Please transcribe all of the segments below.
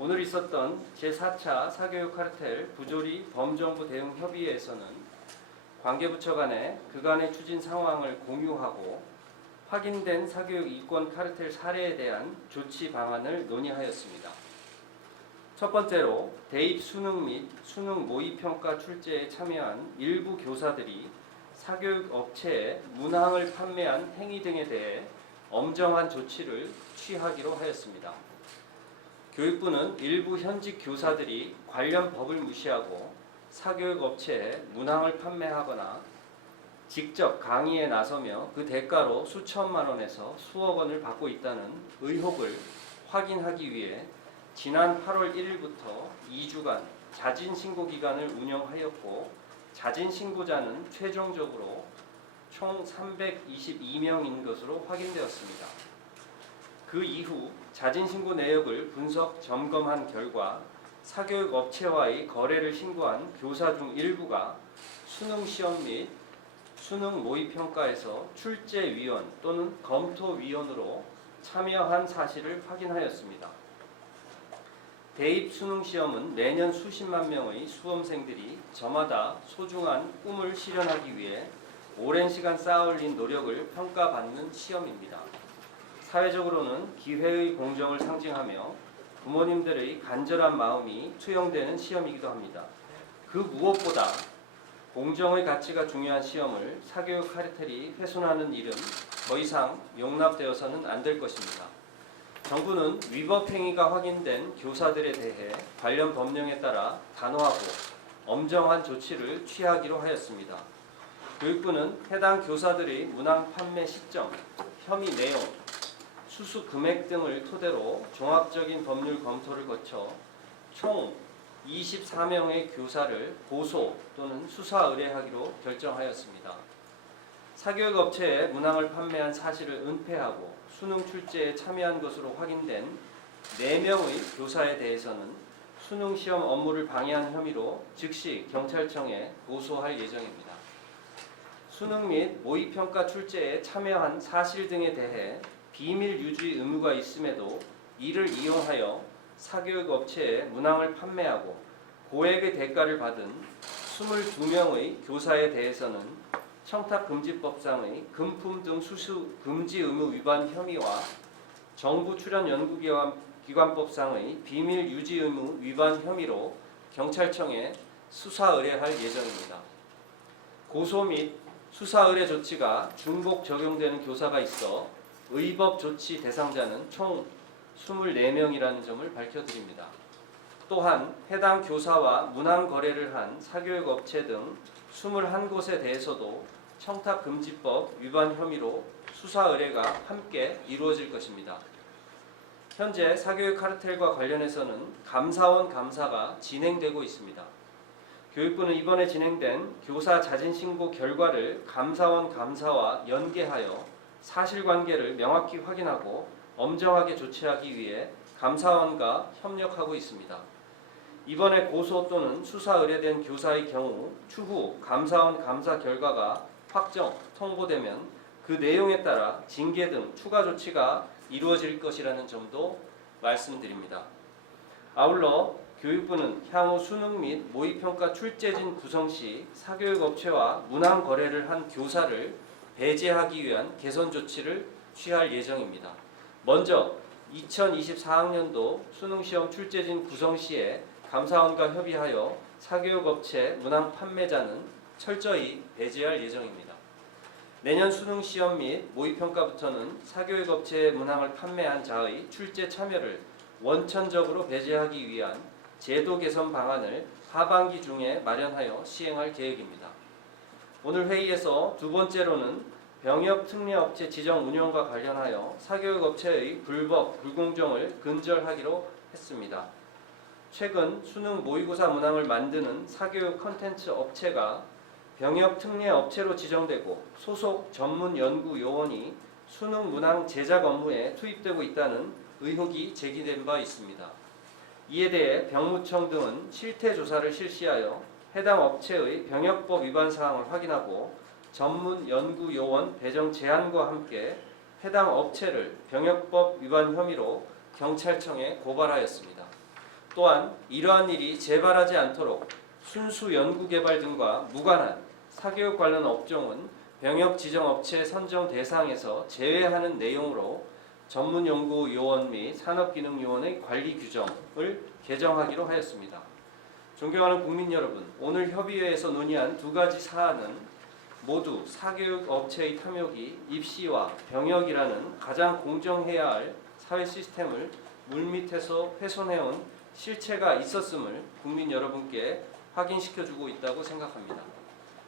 오늘 있었던 제4차 사교육 카르텔 부조리 범정부 대응 협의회에서는 관계부처 간에 그간의 추진 상황을 공유하고 확인된 사교육 이권 카르텔 사례에 대한 조치 방안을 논의하였습니다. 첫 번째로 대입 수능 및 수능 모의평가 출제에 참여한 일부 교사들이 사교육 업체에 문항을 판매한 행위 등에 대해 엄정한 조치를 취하기로 하였습니다. 교육부는 일부 현직 교사들이 관련 법을 무시하고 사교육 업체에 문항을 판매하거나 직접 강의에 나서며 그 대가로 수천만 원에서 수억 원을 받고 있다는 의혹을 확인하기 위해 지난 8월 1일부터 2주간 자진신고 기간을 운영하였고 자진신고자는 최종적으로 총 322명인 것으로 확인되었습니다. 그 이후 자진신고 내역을 분석 점검한 결과 사교육 업체와의 거래를 신고한 교사 중 일부가 수능시험 및 수능 모의평가에서 출제위원 또는 검토위원으로 참여한 사실을 확인하였습니다. 대입 수능시험은 매년 수십만 명의 수험생들이 저마다 소중한 꿈을 실현하기 위해 오랜 시간 쌓아올린 노력을 평가받는 시험입니다. 사회적으로는 기회의 공정을 상징하며 부모님들의 간절한 마음이 투영되는 시험이기도 합니다. 그 무엇보다 공정의 가치가 중요한 시험을 사교육 카르텔이 훼손하는 일은 더 이상 용납되어서는 안 될 것입니다. 정부는 위법 행위가 확인된 교사들에 대해 관련 법령에 따라 단호하고 엄정한 조치를 취하기로 하였습니다. 교육부는 해당 교사들의 문항 판매 시점, 혐의 내용, 수수 금액 등을 토대로 종합적인 법률 검토를 거쳐 총 24명의 교사를 고소 또는 수사 의뢰하기로 결정하였습니다. 사교육 업체에 문항을 판매한 사실을 은폐하고 수능 출제에 참여한 것으로 확인된 4명의 교사에 대해서는 수능 시험 업무를 방해한 혐의로 즉시 경찰청에 고소할 예정입니다. 수능 및 모의평가 출제에 참여한 사실 등에 대해 비밀 유지 의무가 있음에도 이를 이용하여 사교육 업체에 문항을 판매하고 고액의 대가를 받은 22명의 교사에 대해서는 청탁금지법상의 금품 등 수수 금지 의무 위반 혐의와 정부 출연 연구기관법상의 비밀 유지 의무 위반 혐의로 경찰청에 수사 의뢰할 예정입니다. 고소 및 수사 의뢰 조치가 중복 적용되는 교사가 있어 의법 조치 대상자는 총 24명이라는 점을 밝혀드립니다. 또한 해당 교사와 문항 거래를 한 사교육 업체 등 21곳에 대해서도 청탁금지법 위반 혐의로 수사 의뢰가 함께 이루어질 것입니다. 현재 사교육 카르텔과 관련해서는 감사원 감사가 진행되고 있습니다. 교육부는 이번에 진행된 교사 자진신고 결과를 감사원 감사와 연계하여 사실관계를 명확히 확인하고 엄정하게 조치하기 위해 감사원과 협력하고 있습니다. 이번에 고소 또는 수사 의뢰된 교사의 경우 추후 감사원 감사 결과가 확정, 통보되면 그 내용에 따라 징계 등 추가 조치가 이루어질 것이라는 점도 말씀드립니다. 아울러 교육부는 향후 수능 및 모의평가 출제진 구성 시 사교육 업체와 문항 거래를 한 교사를 배제하기 위한 개선 조치를 취할 예정입니다. 먼저 2024학년도 수능시험 출제진 구성 시에 감사원과 협의하여 사교육 업체 문항 판매자는 철저히 배제할 예정입니다. 내년 수능시험 및 모의평가부터는 사교육 업체의 문항을 판매한 자의 출제 참여를 원천적으로 배제하기 위한 제도 개선 방안을 하반기 중에 마련하여 시행할 계획입니다. 오늘 회의에서 두 번째로는 병역 특례업체 지정 운영과 관련하여 사교육 업체의 불법, 불공정을 근절하기로 했습니다. 최근 수능 모의고사 문항을 만드는 사교육 컨텐츠 업체가 병역 특례 업체로 지정되고 소속 전문 연구 요원이 수능 문항 제작 업무에 투입되고 있다는 의혹이 제기된 바 있습니다. 이에 대해 병무청 등은 실태 조사를 실시하여 해당 업체의 병역법 위반 사항을 확인하고 전문 연구 요원 배정 제한과 함께 해당 업체를 병역법 위반 혐의로 경찰청에 고발하였습니다. 또한 이러한 일이 재발하지 않도록 순수 연구개발 등과 무관한 사교육 관련 업종은 병역 지정 업체 선정 대상에서 제외하는 내용으로 전문연구요원 및 산업기능요원의 관리 규정을 개정하기로 하였습니다. 존경하는 국민 여러분, 오늘 협의회에서 논의한 두 가지 사안은 모두 사교육 업체의 탐욕이 입시와 병역이라는 가장 공정해야 할 사회 시스템을 물밑에서 훼손해온 실체가 있었음을 국민 여러분께 확인시켜주고 있다고 생각합니다.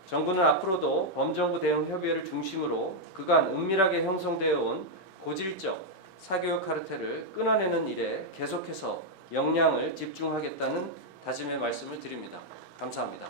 정부는 앞으로도 범정부 대응 협의회를 중심으로 그간 은밀하게 형성되어 온 고질적 사교육 카르텔을 끊어내는 일에 계속해서 역량을 집중하겠다는 다짐의 말씀을 드립니다. 감사합니다.